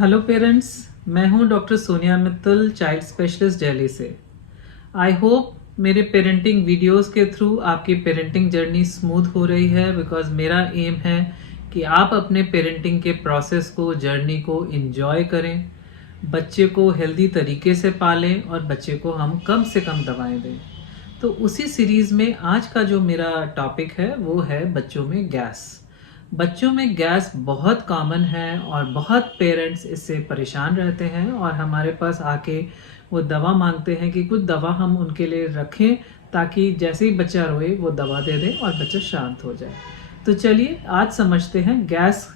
Hello parents, मैं हूं doctor Sonia Mittal, child specialist Delhi से। आई होप मेरे पेरेंटिंग वीडियोस के थ्रू आपकी पेरेंटिंग जर्नी स्मूथ हो रही है, बिकॉज मेरा एम है कि आप अपने पेरेंटिंग के प्रोसेस को, जर्नी को एंजॉय करें, बच्चे को हेल्दी तरीके से पालें और बच्चे को हम कम से कम दवाएं दें। तो उसी सीरीज़ में आज का जो मेरा टॉपिक है वो है बच्चों में गैस। बच्चों में गैस बहुत कॉमन है और बहुत पेरेंट्स इससे परेशान रहते हैं और हमारे पास आके वो दवा मांगते हैं कि कुछ दवा हम उनके लिए रखें ताकि जैसे ही बच्चा रोए वो दवा दे दें और बच्चा शांत हो जाए। तो चलिए आज समझते हैं गैस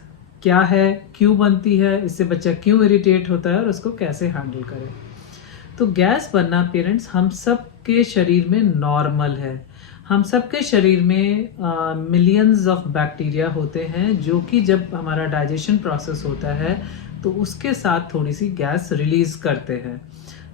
क्या है, क्यों बनती है, इससे बच्चा क्यों इरिटेट होता है और उसको कैसे हैंडल करें। तो गैस बनना पेरेंट्स हम सब के शरीर में नॉर्मल है। हम सब के शरीर में मिलियंस ऑफ बैक्टीरिया होते हैं जो कि जब हमारा डाइजेशन प्रोसेस होता है तो उसके साथ थोड़ी सी गैस रिलीज करते हैं।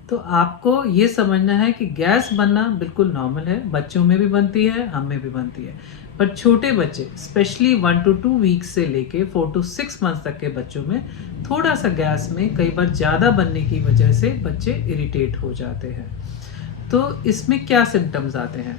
तो आपको ये समझना है कि गैस बनना बिल्कुल नॉर्मल है, बच्चों में भी बनती है, हम में भी बनती है। पर छोटे बच्चे स्पेशली 1 to 2 वीक्स से लेके 4 to 6 मंथ्स तक के बच्चों में थोड़ा सा गैस में कई बार ज़्यादा बनने की वजह से बच्चे इरिटेट हो जाते हैं। तो इसमें क्या सिम्टम्स आते हैं?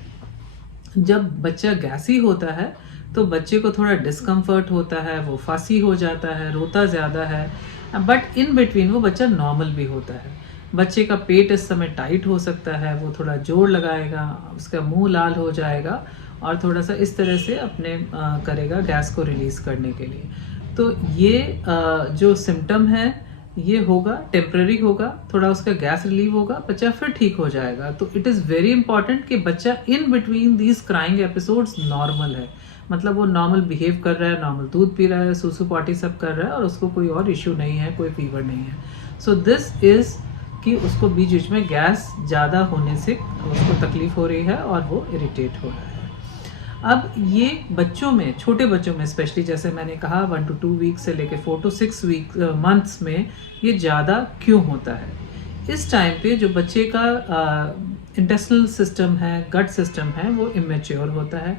जब बच्चा गैसी होता है तो बच्चे को थोड़ा डिस्कम्फर्ट होता है, वो फसी हो जाता है, रोता ज़्यादा है, बट इन बिटवीन वो बच्चा नॉर्मल भी होता है। बच्चे का पेट इस समय टाइट हो सकता है, वो थोड़ा जोर लगाएगा, उसका मुंह लाल हो जाएगा और थोड़ा सा इस तरह से अपने करेगा गैस को रिलीज़ करने के लिए। तो ये जो सिम्टम है ये होगा, टेम्पररी होगा, थोड़ा उसका गैस रिलीव होगा, बच्चा फिर ठीक हो जाएगा। तो इट इज़ वेरी इंपॉर्टेंट कि बच्चा in between these crying episodes normal है, मतलब वो नॉर्मल बिहेव कर रहा है, नॉर्मल दूध पी रहा है, सूसू पॉटी सब कर रहा है और उसको कोई और इश्यू नहीं है, कोई फीवर नहीं है। सो दिस इज़ कि उसको बीच बीच में गैस ज़्यादा होने से उसको तकलीफ हो रही है और वो इरिटेट हो रहा है। अब ये बच्चों में, छोटे बच्चों में स्पेशली, जैसे मैंने कहा 1 to 2 वीक्स से लेके 4 to 6 मंथ्स में ये ज़्यादा क्यों होता है? इस टाइम पे जो बच्चे का इंटेस्टिनल सिस्टम है, गट सिस्टम है, वो इमेच्योर होता है।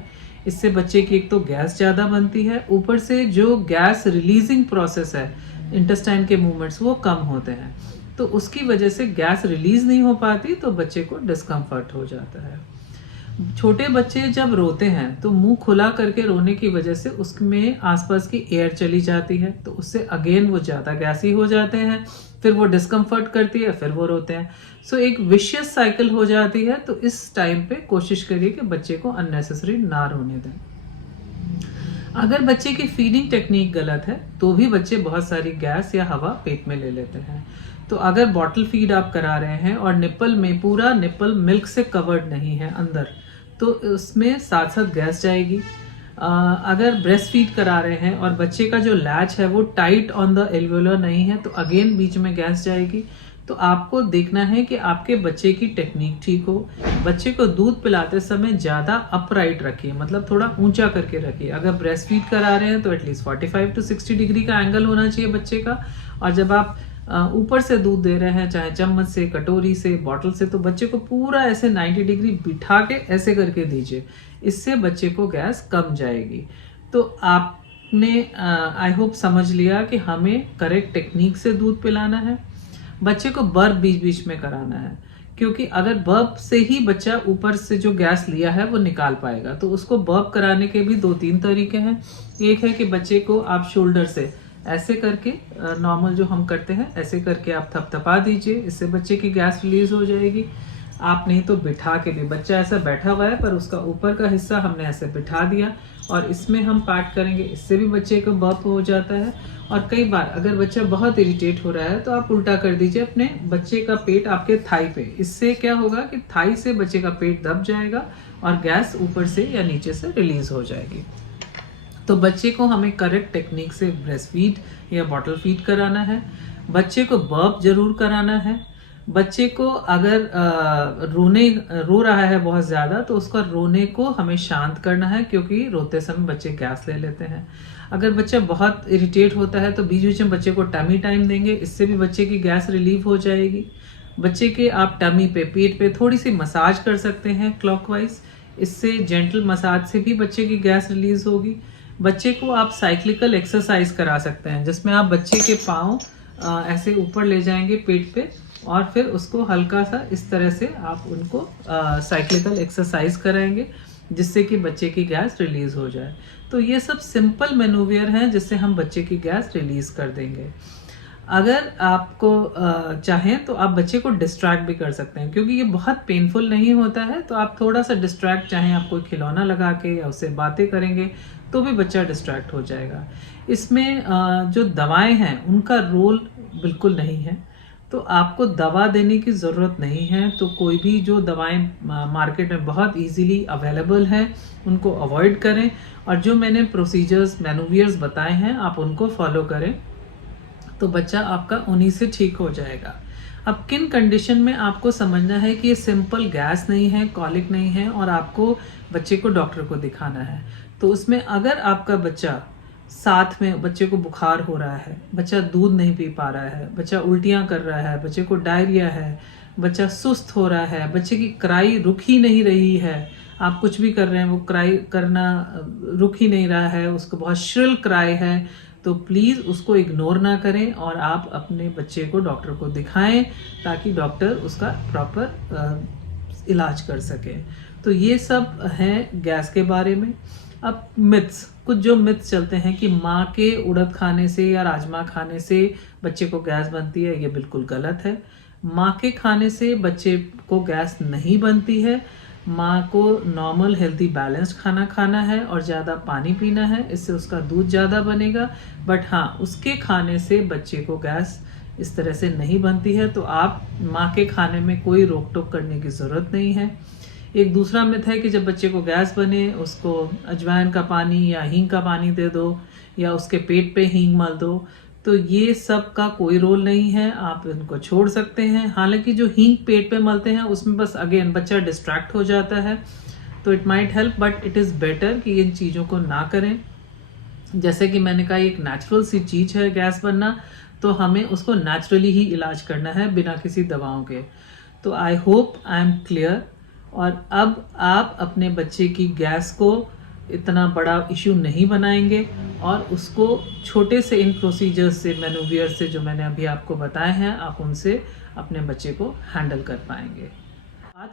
इससे बच्चे की एक तो गैस ज़्यादा बनती है, ऊपर से जो गैस रिलीजिंग प्रोसेस है, इंटेस्टाइन के मूवमेंट्स वो कम होते हैं। तो उसकी वजह से गैस रिलीज नहीं हो पाती तो बच्चे को डिस्कम्फर्ट हो जाता है। छोटे बच्चे जब रोते हैं तो मुंह खुला करके रोने की वजह से उसमें आसपास की एयर चली जाती है, तो उससे अगेन वो ज़्यादा गैसी हो जाते हैं, फिर वो डिस्कम्फर्ट करती है, फिर वो रोते हैं। सो एक विशियस साइकिल हो जाती है। तो इस टाइम पे कोशिश करिए कि बच्चे को अननेसेसरी ना रोने दें। अगर बच्चे की फीडिंग टेक्निक गलत है तो भी बच्चे बहुत सारी गैस या हवा पेट में ले लेते हैं। तो अगर बॉटल फीड आप करा रहे हैं और निप्पल में पूरा निप्पल मिल्क से कवर्ड नहीं है अंदर, तो उसमें साथ साथ गैस जाएगी। अगर ब्रेस्ट फीड करा रहे हैं और बच्चे का जो लैच है वो टाइट ऑन द एल्वेओलर नहीं है तो अगेन बीच में गैस जाएगी। तो आपको देखना है कि आपके बच्चे की टेक्निक ठीक हो। बच्चे को दूध पिलाते समय ज़्यादा अपराइट रखिए, मतलब थोड़ा ऊंचा करके रखिए। अगर ब्रेस्ट फीड करा रहे हैं तो एटलीस्ट 45 to 60 डिग्री का एंगल होना चाहिए बच्चे का। और जब आप ऊपर से दूध दे रहे हैं, चाहे चम्मच से, कटोरी से, बॉटल से, तो बच्चे को पूरा ऐसे 90 डिग्री बिठा के ऐसे करके दीजिए। इससे बच्चे को गैस कम जाएगी। तो आपने आई होप समझ लिया कि हमें करेक्ट टेक्निक से दूध पिलाना है। बच्चे को बर्प बीच बीच में कराना है, क्योंकि अगर बर्प से ही बच्चा ऊपर से जो गैस लिया है वो निकाल पाएगा। तो उसको बर्प कराने के भी 2-3 तरीके हैं। एक है कि बच्चे को आप शोल्डर से ऐसे करके, नॉर्मल जो हम करते हैं ऐसे करके आप थपथपा दीजिए, इससे बच्चे की गैस रिलीज हो जाएगी। आप नहीं तो बिठा के भी, बच्चा ऐसा बैठा हुआ है पर उसका ऊपर का हिस्सा हमने ऐसे बिठा दिया और इसमें हम पार्ट करेंगे, इससे भी बच्चे को बर्प हो जाता है। और कई बार अगर बच्चा बहुत इरिटेट हो रहा है तो आप उल्टा कर दीजिए अपने बच्चे का पेट आपके थाई पे। इससे क्या होगा कि थाई से बच्चे का पेट दब जाएगा और गैस ऊपर से या नीचे से रिलीज हो जाएगी। तो बच्चे को हमें करेक्ट टेक्निक से ब्रेस्ट फीड या बॉटल फीड कराना है। बच्चे को बर्प जरूर कराना है। बच्चे को अगर रो रहा है बहुत ज़्यादा तो उसका रोने को हमें शांत करना है, क्योंकि रोते समय बच्चे गैस ले लेते हैं। अगर बच्चा बहुत इरिटेट होता है तो बीच बीच में बच्चे को टमी टाइम देंगे, इससे भी बच्चे की गैस रिलीव हो जाएगी। बच्चे के आप टमी पे, पेट पे थोड़ी सी मसाज कर सकते हैं क्लॉकवाइज, इससे जेंटल मसाज से भी बच्चे की गैस रिलीज होगी। बच्चे को आप साइक्लिकल एक्सरसाइज करा सकते हैं, जिसमें आप बच्चे के पाँव ऐसे ऊपर ले जाएंगे पेट पे और फिर उसको हल्का सा इस तरह से आप उनको साइक्लिकल एक्सरसाइज कराएंगे जिससे कि बच्चे की गैस रिलीज हो जाए। तो ये सब सिंपल मैनूवियर हैं जिससे हम बच्चे की गैस रिलीज कर देंगे। अगर आपको चाहें तो आप बच्चे को डिस्ट्रैक्ट भी कर सकते हैं, क्योंकि ये बहुत पेनफुल नहीं होता है। तो आप थोड़ा सा डिस्ट्रैक्ट, चाहे आप कोई खिलौना लगा के या उससे बातें करेंगे तो भी बच्चा डिस्ट्रैक्ट हो जाएगा। इसमें जो दवाएं हैं उनका रोल बिल्कुल नहीं है, तो आपको दवा देने की ज़रूरत नहीं है। तो कोई भी जो दवाएं मार्केट में बहुत इजीली अवेलेबल हैं उनको अवॉइड करें, और जो मैंने प्रोसीजर्स मैनूवियर्स बताए हैं आप उनको फॉलो करें, तो बच्चा आपका उन्हीं से ठीक हो जाएगा। अब किन कंडीशन में आपको समझना है कि ये सिंपल गैस नहीं है, कॉलिक नहीं है और आपको बच्चे को डॉक्टर को दिखाना है, तो उसमें अगर आपका बच्चा साथ में, बच्चे को बुखार हो रहा है, बच्चा दूध नहीं पी पा रहा है, बच्चा उल्टियां कर रहा है, बच्चे को डायरिया है, बच्चा सुस्त हो रहा है, बच्चे की क्राई रुक ही नहीं रही है, आप कुछ भी कर रहे हैं वो क्राई करना रुक ही नहीं रहा है, उसको बहुत श्रिल क्राई है, तो प्लीज़ उसको इग्नोर ना करें और आप अपने बच्चे को डॉक्टर को दिखाएं ताकि डॉक्टर उसका प्रॉपर इलाज कर सके। तो ये सब है गैस के बारे में। अब मिथ्स, कुछ जो मिथ्स चलते हैं कि माँ के उड़द खाने से या राजमा खाने से बच्चे को गैस बनती है, ये बिल्कुल गलत है। माँ के खाने से बच्चे को गैस नहीं बनती है। माँ को नॉर्मल हेल्दी बैलेंस्ड खाना खाना है और ज़्यादा पानी पीना है, इससे उसका दूध ज़्यादा बनेगा। बट हाँ, उसके खाने से बच्चे को गैस इस तरह से नहीं बनती है। तो आप माँ के खाने में कोई रोक टोक करने की ज़रूरत नहीं है। एक दूसरा मिथ है कि जब बच्चे को गैस बने उसको अजवाइन का पानी या हींग का पानी दे दो या उसके पेट पे हींग मल दो, तो ये सब का कोई रोल नहीं है, आप इनको छोड़ सकते हैं। हालांकि जो हींग पेट पे मलते हैं उसमें बस अगेन बच्चा डिस्ट्रैक्ट हो जाता है, तो it might help, but it is better कि इन चीज़ों को ना करें। जैसे कि मैंने कहा, एक नेचुरल सी चीज़ है गैस बनना, तो हमें उसको नेचुरली ही इलाज करना है बिना किसी दवाओं के। तो I hope I am clear. और अब आप अपने बच्चे की गैस को इतना बड़ा इश्यू नहीं बनाएंगे और उसको छोटे से इन प्रोसीजर्स से, मैनूवियर से जो मैंने अभी आपको बताए हैं, आप उनसे अपने बच्चे को हैंडल कर पाएंगे। आज